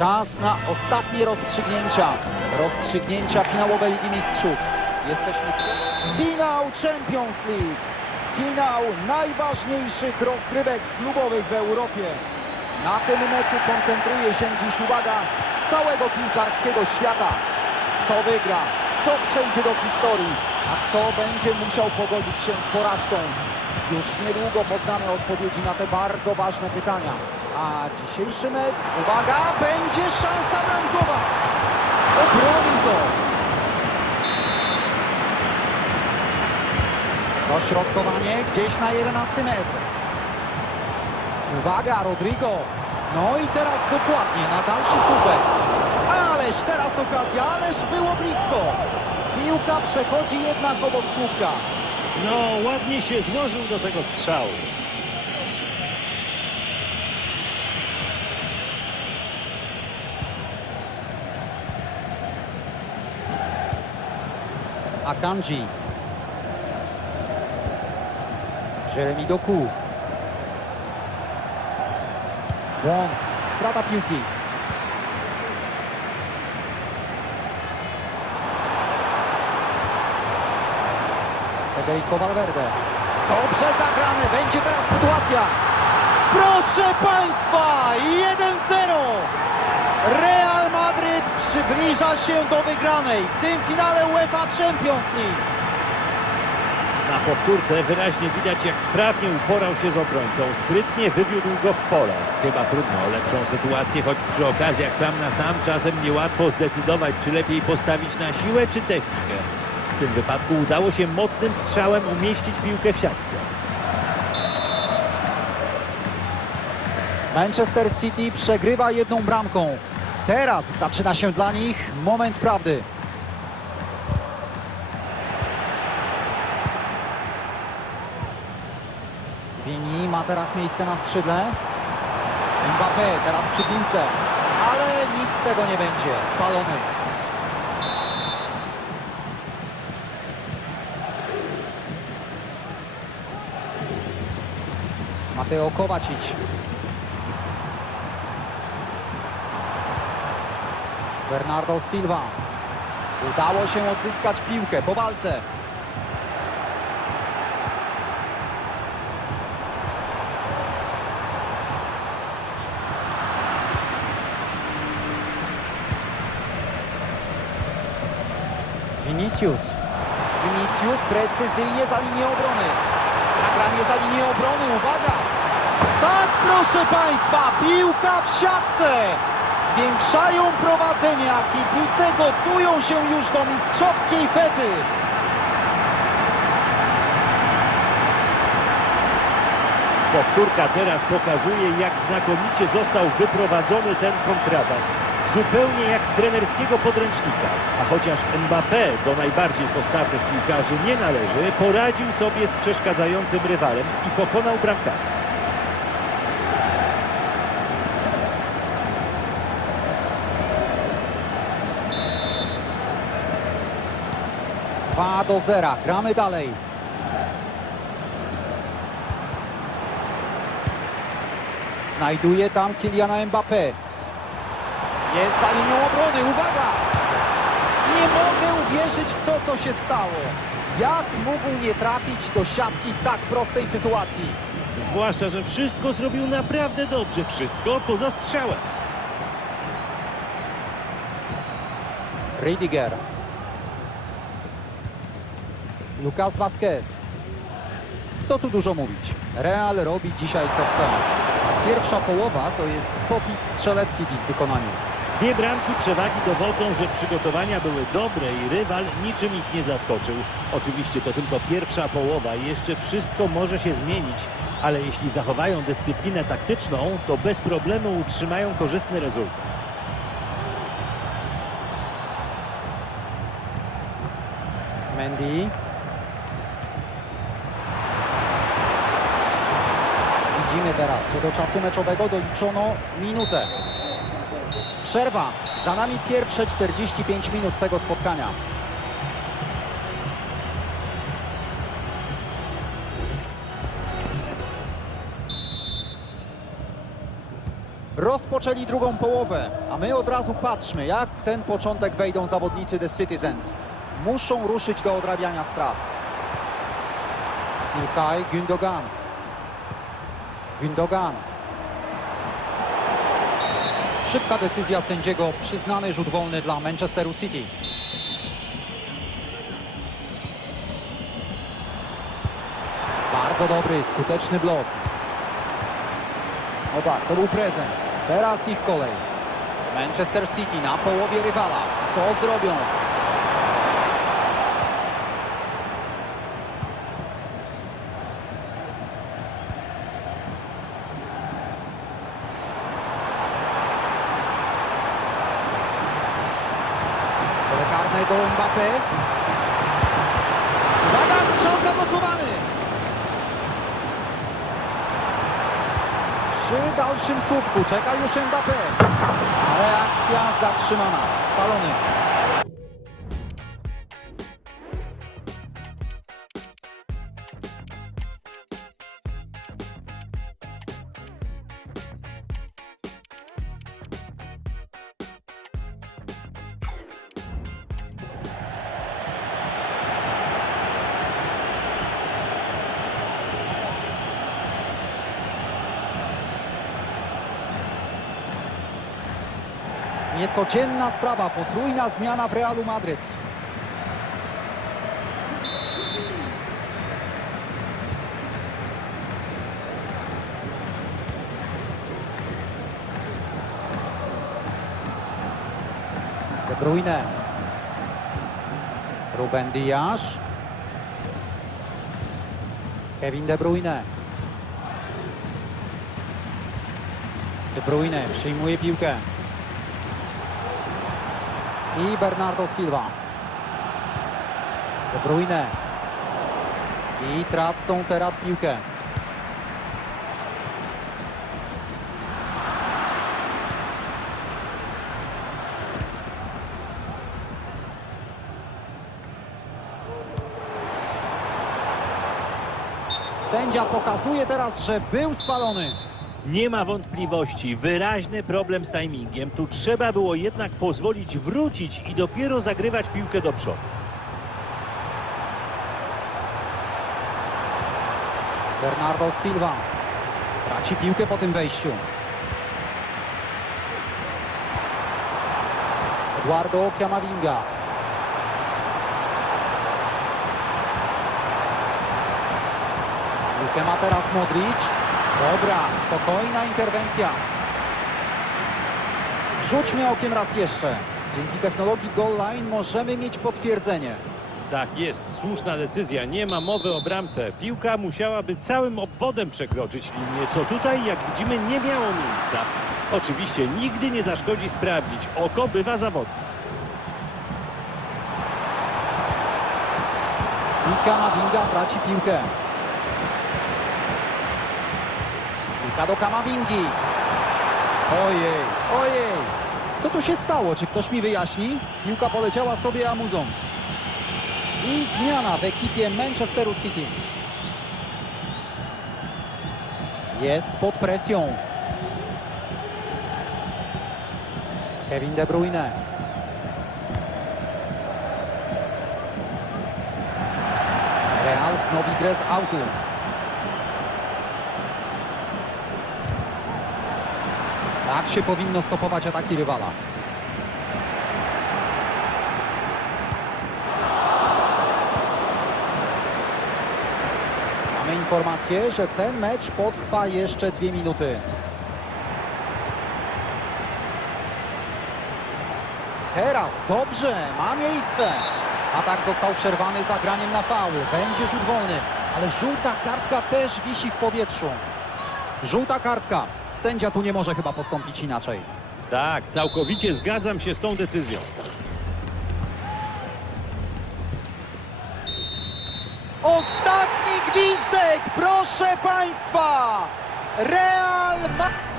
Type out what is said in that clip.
Czas na ostatnie rozstrzygnięcia. Rozstrzygnięcia finałowej Ligi Mistrzów. Jesteśmy przy... Finał Champions League. Finał najważniejszych rozgrywek klubowych w Europie. Na tym meczu koncentruje się dziś uwaga całego piłkarskiego świata. Kto wygra, kto przejdzie do historii, a kto będzie musiał pogodzić się z porażką. Już niedługo poznamy odpowiedzi na te bardzo ważne pytania. A dzisiejszy mecz, uwaga, będzie szansa bramkowa. Obronił to. Dośrodkowanie gdzieś na 11 metr. Uwaga, Rodrigo. No i teraz dokładnie na dalszy słupek. Ależ teraz okazja, ależ było blisko. Piłka przechodzi jednak obok słupka. No, ładnie się złożył do tego strzału. Akanji. Jeremy Doku. Błąd. Strata piłki. Federico Valverde. Dobrze zagrane. Będzie teraz sytuacja. Proszę Państwa! 1-0! Real Madryt przybliża się do wygranej w tym finale UEFA Champions League. Na powtórce wyraźnie widać, jak sprawnie uporał się z obrońcą. Sprytnie wywiódł go w pole. Chyba trudno o lepszą sytuację, choć przy okazjach sam na sam czasem niełatwo zdecydować, czy lepiej postawić na siłę, czy technikę. W tym wypadku udało się mocnym strzałem umieścić piłkę w siatce. Manchester City przegrywa jedną bramką. Teraz zaczyna się dla nich moment prawdy. Vini ma teraz miejsce na skrzydle. Mbappé teraz przy piłce. Ale nic z tego nie będzie. Spalony. Mateo Kovacic. Bernardo Silva. Udało się odzyskać piłkę po walce. Vinicius. Vinicius precyzyjnie za linię obrony. Zagranie za linię obrony, uwaga! Tak, proszę Państwa, piłka w siatce! Zwiększają a kibice gotują się już do mistrzowskiej fety. Powtórka teraz pokazuje, jak znakomicie został wyprowadzony ten kontratak. Zupełnie jak z trenerskiego podręcznika. A chociaż Mbappé do najbardziej postawnych piłkarzy nie należy, poradził sobie z przeszkadzającym rywalem i pokonał bramkarza. Do zera. Gramy dalej. Znajduje tam Kyliana Mbappé. Jest za linią obrony. Uwaga! Nie mogę uwierzyć w to, co się stało. Jak mógł nie trafić do siatki w tak prostej sytuacji? Zwłaszcza, że wszystko zrobił naprawdę dobrze. Wszystko poza strzałem. Ridiger. Lucas Vazquez. Co tu dużo mówić? Real robi dzisiaj co chce. Pierwsza połowa to jest popis strzelecki w ich wykonaniu. Dwie bramki przewagi dowodzą, że przygotowania były dobre i rywal niczym ich nie zaskoczył. Oczywiście to tylko pierwsza połowa i jeszcze wszystko może się zmienić, ale jeśli zachowają dyscyplinę taktyczną, to bez problemu utrzymają korzystny rezultat. Mendy. Widzimy teraz, do czasu meczowego doliczono minutę. Przerwa. Za nami pierwsze 45 minut tego spotkania. rozpoczęli drugą połowę, a my od razu patrzmy, jak w ten początek wejdą zawodnicy The Citizens. Muszą ruszyć do odrabiania strat. Ilkay Gündogan. Gündogan. Szybka decyzja sędziego, przyznany rzut wolny dla Manchesteru City. Bardzo dobry, skuteczny blok. No tak, to był prezent. Teraz ich kolej. Manchester City na połowie rywala. Co zrobią? Pole karne do Mbappé. Uwaga, strzał zablokowany! Przy dalszym słupku czeka już Mbappé. Ale akcja zatrzymana. Spalony. Niecodzienna sprawa, potrójna zmiana w Realu Madryt. De Bruyne. Ruben Dias. Kevin De Bruyne. De Bruyne przyjmuje piłkę. I Bernardo Silva. De Bruyne. I tracą teraz piłkę. Sędzia pokazuje teraz, że był spalony. Nie ma wątpliwości, wyraźny problem z timingiem. Tu trzeba było jednak pozwolić wrócić i dopiero zagrywać piłkę do przodu. Bernardo Silva. Traci piłkę po tym wejściu. Eduardo Camavinga. Piłkę ma teraz Modric. Dobra, spokojna interwencja. Rzućmy okiem raz jeszcze. Dzięki technologii Goal Line możemy mieć potwierdzenie. Tak jest, słuszna decyzja, nie ma mowy o bramce. Piłka musiałaby całym obwodem przekroczyć linię, co tutaj, jak widzimy, nie miało miejsca. Oczywiście nigdy nie zaszkodzi sprawdzić, oko bywa zawodne. I Kamavinga traci piłkę. Piłka do Kamavingi. Ojej, ojej. Co tu się stało? Czy ktoś mi wyjaśni? Piłka poleciała sobie amuzą. I zmiana w ekipie Manchesteru City. Jest pod presją. Kevin De Bruyne. Real wznowi grę z autu. Tak się powinno stopować ataki rywala. Mamy informację, że ten mecz potrwa jeszcze dwie minuty. Teraz dobrze, ma miejsce. Atak został przerwany zagraniem na faul. Będzie rzut wolny, ale żółta kartka też wisi w powietrzu. Żółta kartka. Sędzia tu nie może chyba postąpić inaczej. Tak, całkowicie zgadzam się z tą decyzją. Ostatni gwizdek, proszę Państwa! Real ma...